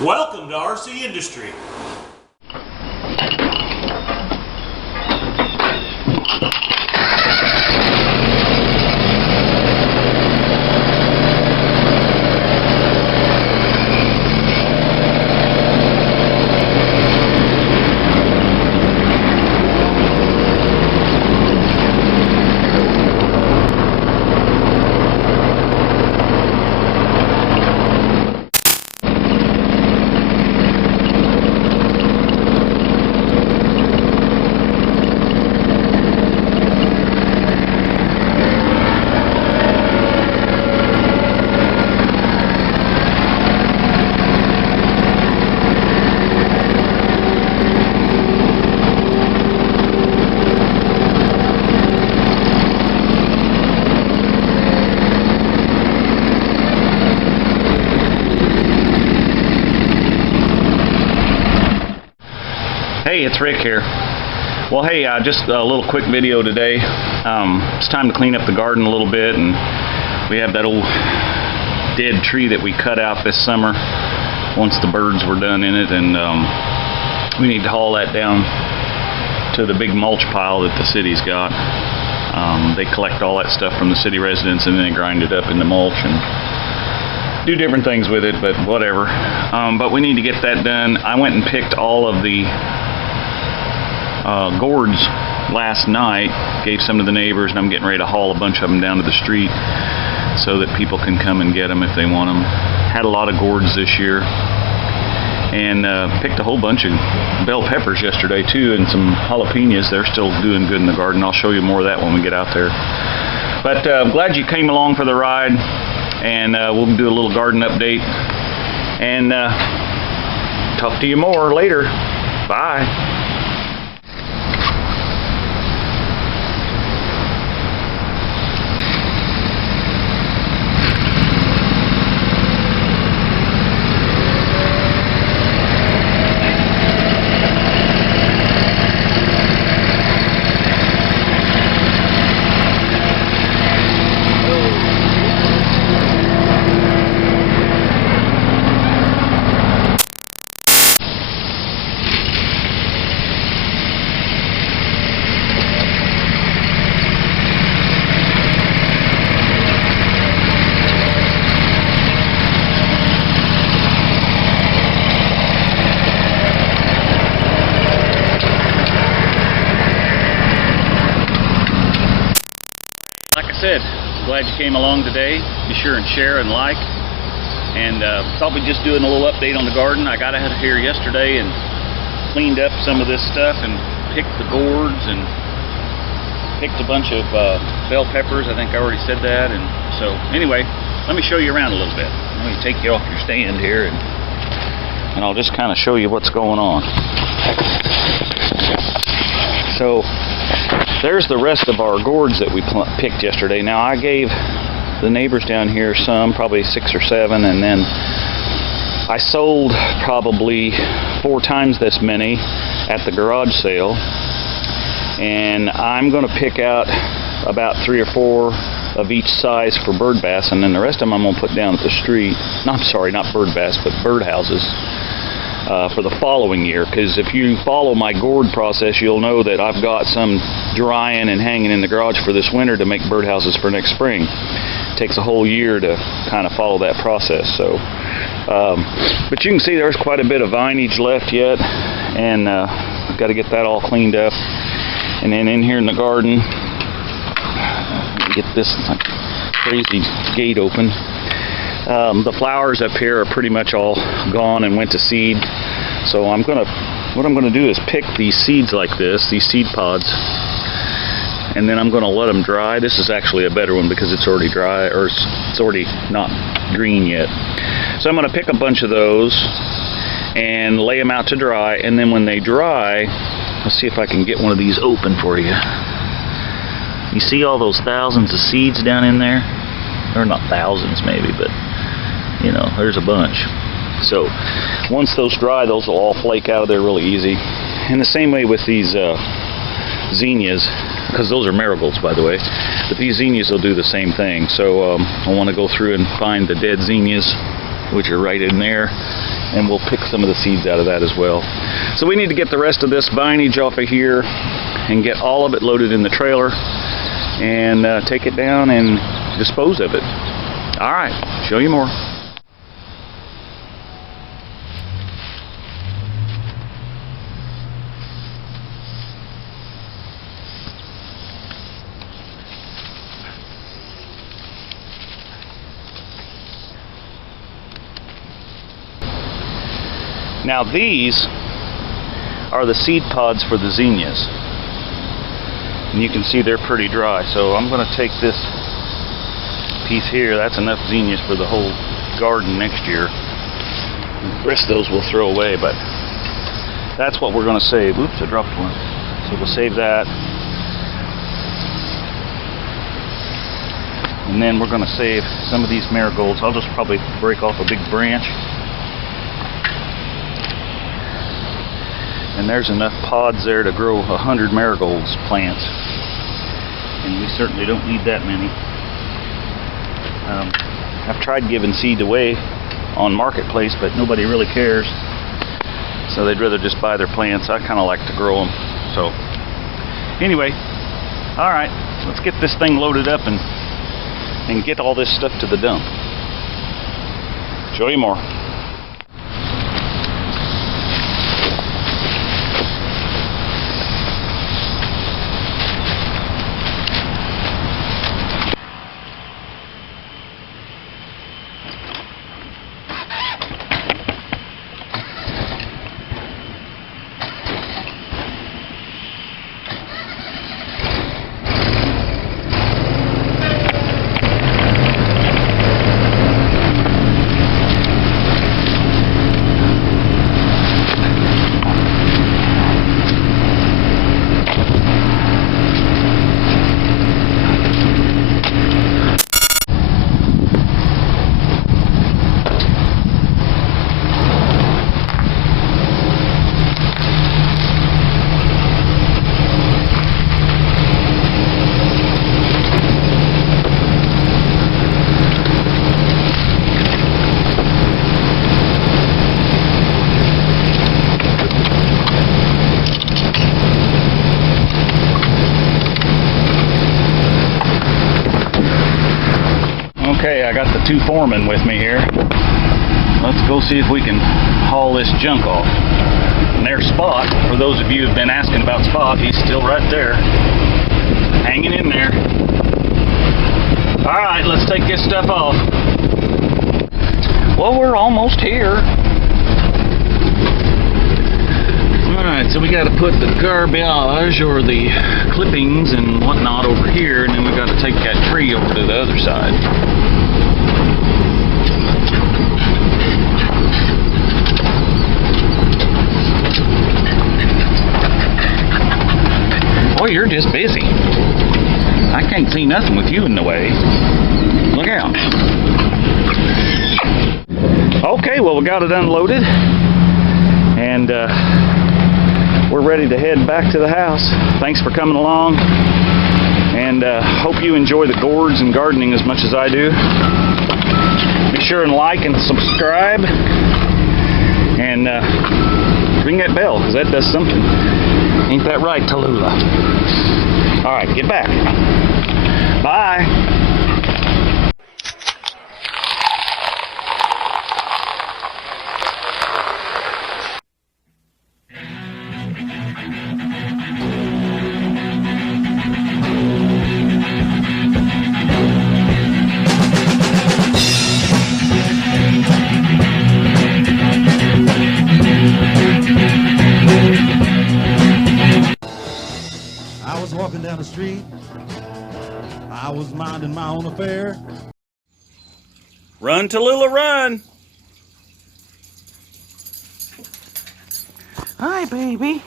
Welcome to RC Industry. Hey, it's Rick here. Well, hey, just a little quick video today. It's time to clean up the garden a little bit, and we have that old dead tree that we cut out this summer once the birds were done in it, and we need to haul that down to the big mulch pile that the city's got. They collect all that stuff from the city residents and then they grind it up into mulch and do different things with it, but whatever. But we need to get that done. I went and picked all of the gourds last night, gave some to the neighbors, and I'm getting ready to haul a bunch of them down to the street so that people can come and get them if they want them. Had a lot of gourds this year, and picked a whole bunch of bell peppers yesterday too, and some jalapenos. They're still doing good in the garden. I'll show you more of that when we get out there. But I'm glad you came along for the ride, and we'll do a little garden update, and talk to you more later. Bye. Like I said, glad you came along today. Be sure and share and like. And thought we'd just do a little update on the garden. I got out here yesterday and cleaned up some of this stuff and picked the gourds and picked a bunch of bell peppers. I think I already said that. And so anyway, let me show you around a little bit. Let me take you off your stand here, and I'll just kind of show you what's going on. So there's the rest of our gourds that we picked yesterday. Now, I gave the neighbors down here some, probably 6 or 7, and then I sold probably 4 times this many at the garage sale. And I'm going to pick out about 3 or 4 of each size for bird bass, and then the rest of them I'm going to put down at the street. No, I'm sorry, not bird bass, but bird houses. For the following year, because if you follow my gourd process, you'll know that I've got some drying and hanging in the garage for this winter to make birdhouses for next spring. It takes a whole year to kind of follow that process. So, but you can see there's quite a bit of vinage left yet, and got to get that all cleaned up. And then in here in the garden, get this crazy gate open. The flowers up here are pretty much all gone and went to seed. So what I'm gonna do is pick these seeds like this, these seed pods, and then I'm gonna let them dry. This is actually a better one because it's already dry, or it's already not green yet. So I'm gonna pick a bunch of those and lay them out to dry, and then when they dry, let's see if I can get one of these open for you. You see all those thousands of seeds down in there? Or not thousands maybe, but you know, there's a bunch. So once those dry, those will all flake out of there really easy. And the same way with these zinnias, because those are marigolds, by the way. But these zinnias will do the same thing. So I want to go through and find the dead zinnias, which are right in there, and we'll pick some of the seeds out of that as well. So we need to get the rest of this vinage off of here and get all of it loaded in the trailer and take it down and dispose of it. All right, show you more. Now these are the seed pods for the zinnias, and you can see they're pretty dry, so I'm going to take this piece here. That's enough zinnias for the whole garden next year. The rest of those we'll throw away, but that's what we're going to save. Oops, I dropped one. So we'll save that, and then we're going to save some of these marigolds. I'll just probably break off a big branch. And there's enough pods there to grow 100 marigolds plants, and we certainly don't need that many. I've tried giving seed away on Marketplace, but nobody really cares, so they'd rather just buy their plants. I kind of like to grow them. So anyway, all right, let's get this thing loaded up and get all this stuff to the dump. Show you more. Okay, I got the two foremen with me here. Let's go see if we can haul this junk off. And there's Spot. For those of you who've been asking about Spot, he's still right there, hanging in there. All right, let's take this stuff off. Well, we're almost here. Alright, so we got to put the garbage or the clippings and whatnot over here, and then we got to take that tree over to the other side. Boy, you're just busy. I can't see nothing with you in the way. Look out. Okay, well, we got it unloaded, and we're ready to head back to the house. Thanks for coming along, and hope you enjoy the gourds and gardening as much as I do. Be sure and like and subscribe, and ring that bell, because that does something. Ain't that right, Tallulah? All right, get back. Bye. I was walking down the street, I was minding my own affair. Run, Tallulah, run! Hi, baby.